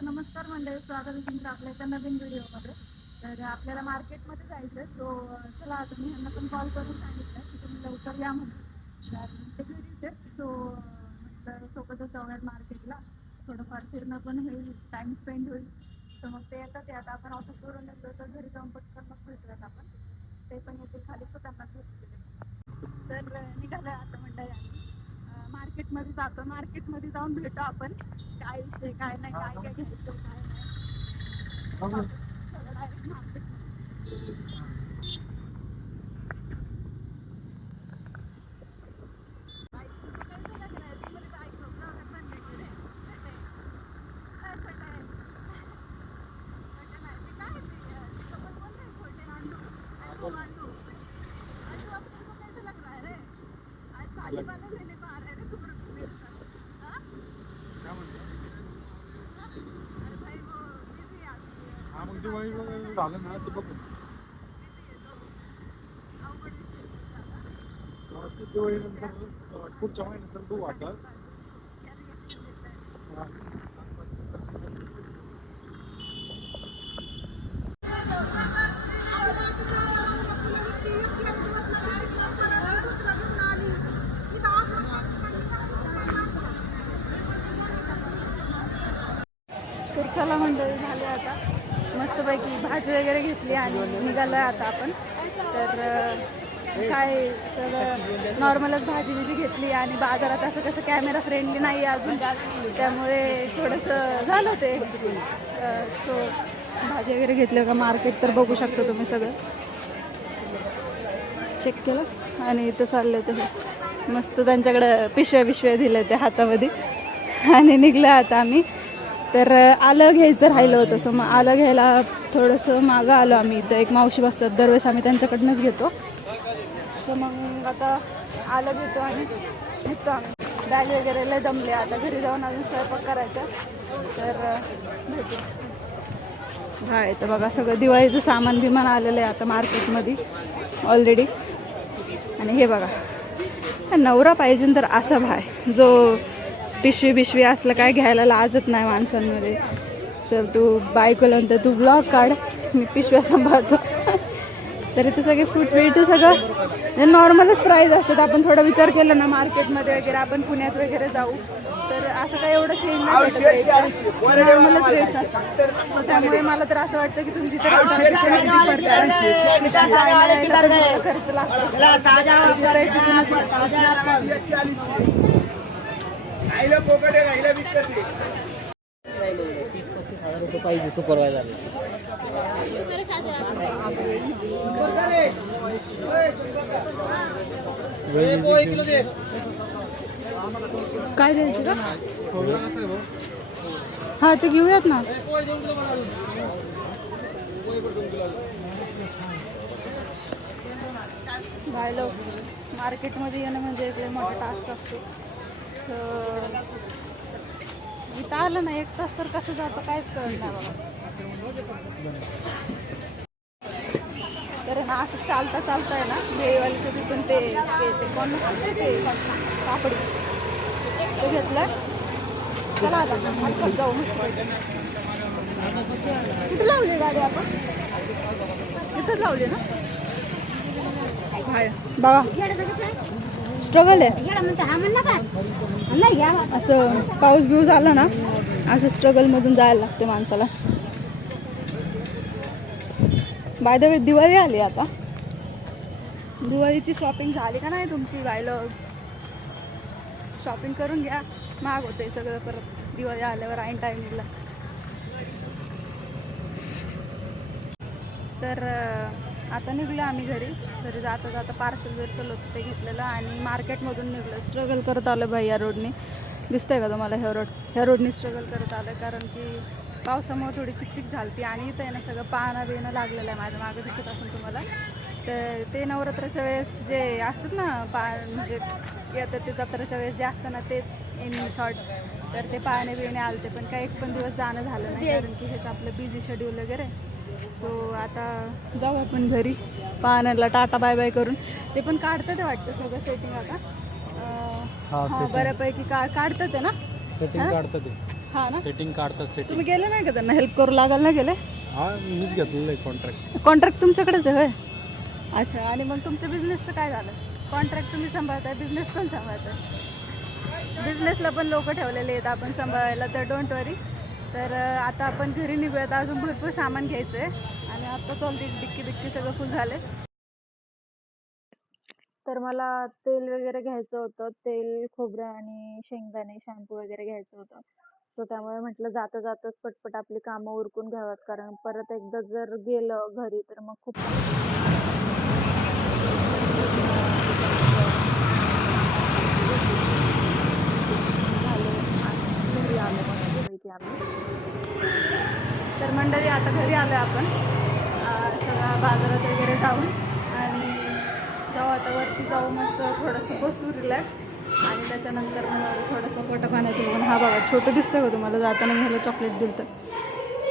तर नमस्कार मंडळी स्वागत आहे तुमचं आपल्या एका नवीन व्हिडिओमध्ये. तर आपल्याला मार्केटमध्ये जायचं आहे सो चला आता मी ह्यांना पण कॉल करून सांगितलं की तुम्ही लवकर या म्हणून. तर ते घरीच आहे सो म्हटलं सोबतच जाऊयात मार्केटला. थोडंफार फिरणं पण होईल टाईम स्पेंड होईल. सो मग ते येतात ते आता आपण ऑफिसवरून येतो तर घरी जाऊन पटकन मग भेटूयात आपण. ते पण येते खाली सो भेटतील तर निघालं आता मंडळी आम्ही. मार्केटमध्ये जातो. मार्केटमध्ये जाऊन भेटू आपण. काय विषय काय नाही काय काय घ्यायचं काय नाही सगळं डायरेक्ट मार्केटमध्ये भाजीपाला लेने को आ रहे रे तुम लोग मेरे साथ हाँ? अरे भाई वो busy आदमी है. हा मग दिवाळी वगैरे झालं ना ते बघू busy नंतर पुढच्या महिन्यानंतर बघू आता चला मंडळी झाले आता. मस्तपैकी भाजी वगैरे घेतली आणि निघालो आहे आता आपण. तर काय तर नॉर्मलच भाजी बिजी घेतली आणि बाजारात असं कसं कॅमेरा फ्रेंडली नाही आहे अजून. त्यामुळे थोडंसं झालं ते सो भाजी वगैरे घेतली का मार्केट तर बघू शकता तुम्ही सगळं. चेक केलं आणि इथं चाललं ते. मस्त त्यांच्याकडं पिशव्या पिशव्या दिल्या त्या हातामध्ये. आणि निघलं आता आम्ही. तर आलं घ्यायचं राहिलं होतं. सो मग आलं घ्यायला थोडंसं मागं आलो आम्ही. इथं एक मावशी बसतात. दरवेळेस आम्ही त्यांच्याकडनंच घेतो. सो मग आता आलं घेतो आणि निघतो आम्ही. बॅग वगैरे लय जमले आता घरी जाऊन अजून स्वयंपाक करायचा. तर भेटू. हा तर बघा सगळं दिवाळीचं सामान बिमान आलेलं आहे आता मार्केटमध्ये ऑलरेडी आणि हे बघा. नवरा पाहिजे तर असा भाय जो पिशवी बिशवी असलं काय घ्यायला लाजत नाही माणसांमध्ये. चल तू बायकोला म्हणते तू ब्लॉग काढ मी पिशव्या सांभाळतो. तरी ते सगळे फ्रूट फ्रूट सगळं. नॉर्मलच प्राईज असतात. आपण थोडा विचार केला ना मार्केटमध्ये वगैरे आपण पुण्यात वगैरे जाऊ. तर असं काय एवढं चेंज नाही नॉर्मलच रेट्स असतात त्यामुळे मला तर असं वाटतं की तुम्ही जिथे राहता तिथे फरक आहे. येतात. पाहिजे सुपरवायझर काय द्यायचं का हा ते घेऊयात ना मार्केटमध्ये येणं म्हणजे एक लय मोठा टास्क असतो इथं आलं ना एक तास तर कसं जातं काहीच कळत नाही बाबा. तर ना असं चालता चालता आहे ना देवालीच्या तिथून ते ते ते कोण ते कापड ते घेतलं. चला आता हटकत जाऊ कुठं लावली गाडी आपण? इथंच लावली ना? बघा स्ट्रगल आहे. असं पाऊस बिऊस आला ना असं स्ट्रगलमधून जायला लागते माणसाला. बाय द वे दिवाळी आली आता. दिवाळीची शॉपिंग झाली का नाही तुमची बायलं शॉपिंग करून घ्या. महाग होते सगळं परत. दिवाळी आल्यावर ऐन टायमिंगला तर आता निघलो आम्ही घरी. घरी जाता जाता पार्सल बिर्सल होतं ते घेतलेलं आणि मार्केटमधून निघलं. स्ट्रगल करत आलं भाई या रोडने दिसतंय का तुम्हाला ह्या रोड ह्या रोडने स्ट्रगल करत आलं कारण की पावसामुळे थोडी चिकचिक झालती आणि इथं आहे ना सगळं पानं बिणं लागलेलं आहे माझ्या मागं दिसत असेल तुम्हाला. तर ते नवरात्राच्या वेळेस जे असतात ना पा म्हणजे येतात ते जत्राच्या वेळेस जे असतं ना तेच इन शॉर्ट तर ते पाहणे बिणे आलते पण काही एक पण दिवस जाणं झालं नाही. कारण की हेच आपलं बिझी शेड्यूल वगैरे. सो आता जाऊ आपण घरी. पाहण्याला टाटा बाय बाय करून. ते पण काढतं ते वाटतं सगळं सेटिंग आता. हा. बऱ्यापैकी का काढतं ते ना? सेटिंग हा? काढतं ते हा ना? सेटिंग काढतात सेटिंग तुम्ही गेले नाही का त्यांना? हेल्प करू लागायला नाही गेले? हा मीच घेतलेलं आहे कॉन्ट्रॅक्ट कॉन्ट्रॅक्ट तुमच्याकडेच आहे अच्छा आणि मग तुमच्या बिझनेसचं काय झालं? कॉन्ट्रॅक्ट तुम्ही सांभाळताय बिझनेस पण सांभाळताय? बिझनेसला पण लोक ठेवलेले आहेत आपण सांभाळायला तर डोंट वरी तर आता आपण घरी निघूयात. अजून भरपूर सामान घ्यायचं आहे आणि आत्ताच ऑलरेडी डिक्की बिक्की सगळं फुल झालं तर मला तेल वगैरे घ्यायचं होतं. तेल खोबरं आणि शेंगदाणे शॅम्पू वगैरे घ्यायचं होतं. सो त्यामुळे म्हटलं जाता जाताच पटपट आपली कामं उरकून घ्यावात कारण परत एकदा जर गेलं घरी तर मग खूप झाले आणि घरी आलो मस्तपैकी आम्ही. तर मंडळी आता घरी आलो आपण. सगळा बाजारात वगैरे जाऊन. आणि जाऊ आता वरती जाऊ मस्त थोडंसं बसू रिलॅक्स आणि त्याच्यानंतर मग थोडंसं पोटा पाण्याचं बघून. हा बघा छोटं दिसतं का तुम्हाला. जाताना मी ह्याला चॉकलेट दिलं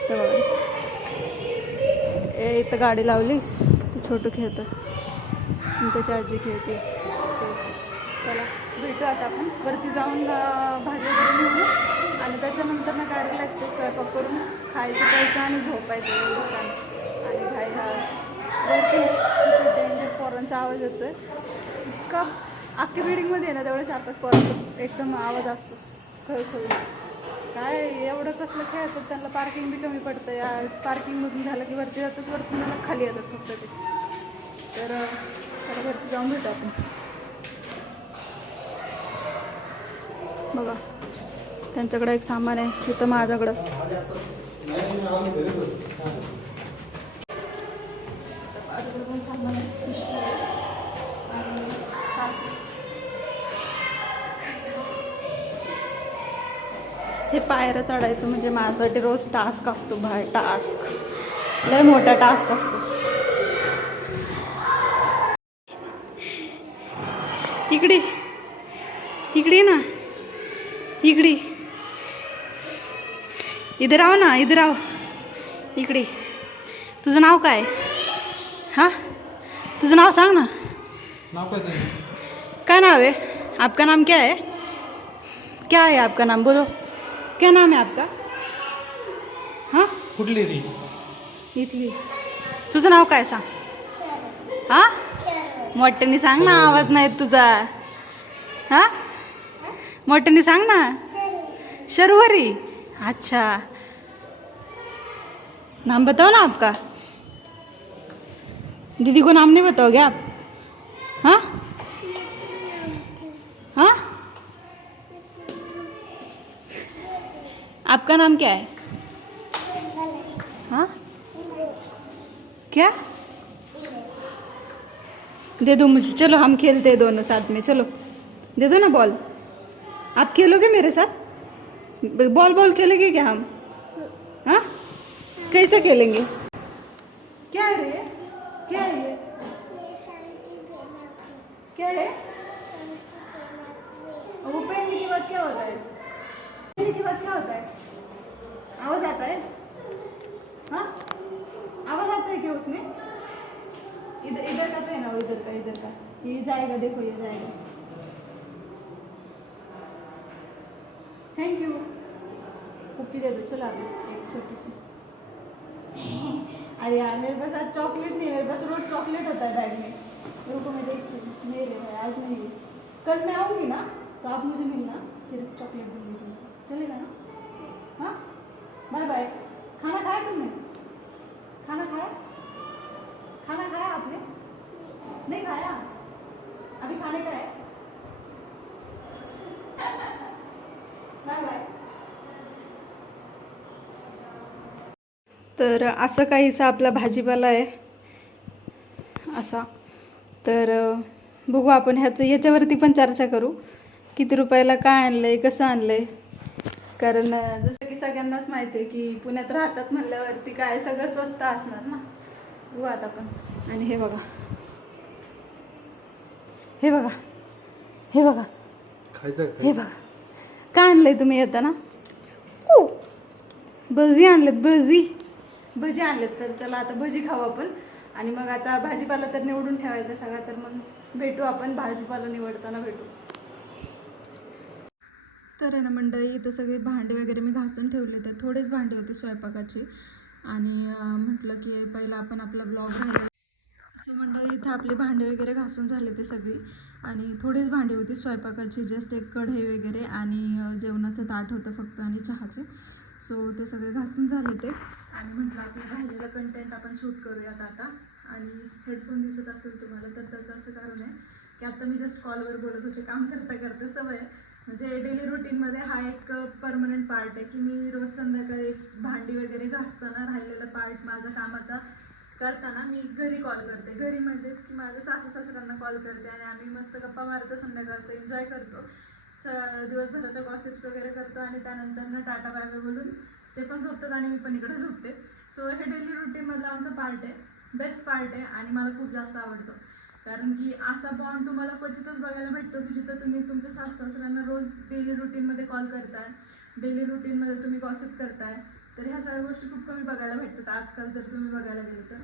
तर बघा ए इथं गाडी लावली. छोटं खेळतं. आणि त्याची आजी खेळते. चला भेटू आता आपण. वरती जाऊन भाज्या भाजी घेऊन आणि त्याच्यानंतर ना काय लागते स्वयंपाक करून खायचं प्यायचं आणि झोपायचं एवढं छान. आणि भाई हा वरती पोरांचा आवाज येतोय. इतका अख्खी बिल्डिंगमध्ये आहे ना तेवढं चार पाच पोरांचा एकदम आवाज असतो. खळखळ. काय एवढं कसलं खेळतात त्यांना पार्किंग बी कमी पडतं. या पार्किंगमधून झालं की वरती जातात वरती मला खाली येतात फक्त ते. तर अं, वरती जाऊन भेटू आपण. बघा. त्यांच्याकडे एक सामान आहे तिथं माझ्याकडं. हे पायऱ्या चढायचं म्हणजे माझ्यासाठी रोज टास्क असतो बाहेर टास्क लय मोठा टास्क असतो. इकडे इकडे ना. इकडे. इधर आव ना इधर आव इकडे। तुझं नाव काय? हां? तुझं नाव सांग ना। नाव काय तुझं? क्या नाम है आपका नाम क्या है? क्या है आपका नाम? बोलो। क्या नाम है आपका? हां? कुठली री? इथली। तुझं नाव काय सांग? हां? मोठ्याने सांग ना आवाज नाही तुझा। हां? मोठ्याने सांग ना। शर्वरी। अच्छा। नाम बताओ ना आपका। दीदी को नाम नहीं बताओगे आप? हाँ? हाँ? आपका नाम क्या है? हाँ? क्या? दे दो मुझे। चलो, हम खेलते हैं दोनों साथ में। चलो। दे दो ना बॉल। आप खेलोगे मेरे साथ? बॉल बॉल खेलेंगे क्या हम? हाँ? कैसे खेलेंगे? क्या है क्या है क्या है? वो पहनने के बाद क्या होता है? पहनने के बाद क्या होता है? आवाज़ आता है? हाँ? आवाज़ आता है क्या उसमें? इधर इधर का पहना इधर का इधर का। ये जाएगा, देखो, ये जाएगा। थैंक यू कुप्पी दे दो, चला अभी एक छोटी सी। अरे यार, मेरे पास आज चॉकलेट नहीं है, मेरे पास रोज चॉकलेट होता है बैग में। रुको, मैं देखती हूँ। मेरे आज नहीं। है कल मैं आऊँगी ना तो आप मुझे मिलना, फिर चॉकलेट दूँगी चलेगा ना? हाँ? बाय बाय खाना खाया तुमने? खाना खाया? खाना खाया आपने? नहीं खाया? तर असं काहीसा आपला भाजीपाला आहे. असा. तर बघू आपण ह्याचं ह्याच्यावरती पण चर्चा करू. किती रुपयाला काय आणलं आहे कसं आणलं आहे कारण जसं की सगळ्यांनाच माहिती आहे की पुण्यात राहतात म्हणल्यावरती काय सगळं स्वस्त असणार ना. बघू आता पण आणि हे बघा. हे बघा. हे बघा. हे बघा. काय आणलंय तुम्ही येताना ओ! भजी आणलेत भजी भजी आणलेत तर चला आता भजी खाऊ आपण. आणि मग आता भाजीपाला तर निवडून ठेवायचा सगळा तर मग भेटू आपण भाजीपाला निवडताना भेटू. तर आहे ना मंडळी इथं सगळे भांडे वगैरे मी घासून ठेवले तर थोडेच भांडे होते स्वयंपाकाची. आणि म्हटलं की पहिला आपण आपला ब्लॉग राहिला सो मंडळी इथं आपले भांडे वगैरे घासून झाले ते सगळी. आणि थोडीच भांडी होती स्वयंपाकाची जस्ट एक कढई वगैरे आणि जेवणाचं ताट होतं फक्त आणि चहाचे. सो ते सगळे घासून झाले ते आणि म्हटलं आपलं राहिलेला कंटेंट आपण शूट करूयात आता. आणि हेडफोन दिसत असेल तुम्हाला तर त्याचं असं कारण आहे की आत्ता मी जस्ट कॉलवर बोलत होते काम करता करता सवय. म्हणजे डेली रुटीनमध्ये हा एक परमनंट पार्ट आहे की मी रोज संध्याकाळी भांडी वगैरे घासताना राहिलेला पार्ट माझा कामाचा करताना मी घरी कॉल करते. घरी म्हणजेच की माझ्या सासू सासऱ्यांना कॉल करते आणि आम्ही मस्त गप्पा मारतो संध्याकाळचं एन्जॉय करतो. स दिवसभराच्या गॉसिप्स वगैरे करतो आणि त्यानंतर ना टाटा बाय बोलून ते पण झोपतात आणि मी पण इकडे झोपते. सो हे डेली रुटीनमधला आमचा पार्ट आहे. बेस्ट पार्ट आहे आणि मला खूप जास्त आवडतो. कारण की असा बॉन्ड तुम्हाला क्वचितच बघायला भेटतो की जिथं तुम्ही तुमच्या सासू सासऱ्यांना रोज डेली रुटीनमध्ये कॉल करताय. डेली रुटीनमध्ये तुम्ही गॉसिप करताय. तर ह्या सगळ्या गोष्टी खूप कमी बघायला भेटतात. आजकाल जर तुम्ही बघायला गेलं तर.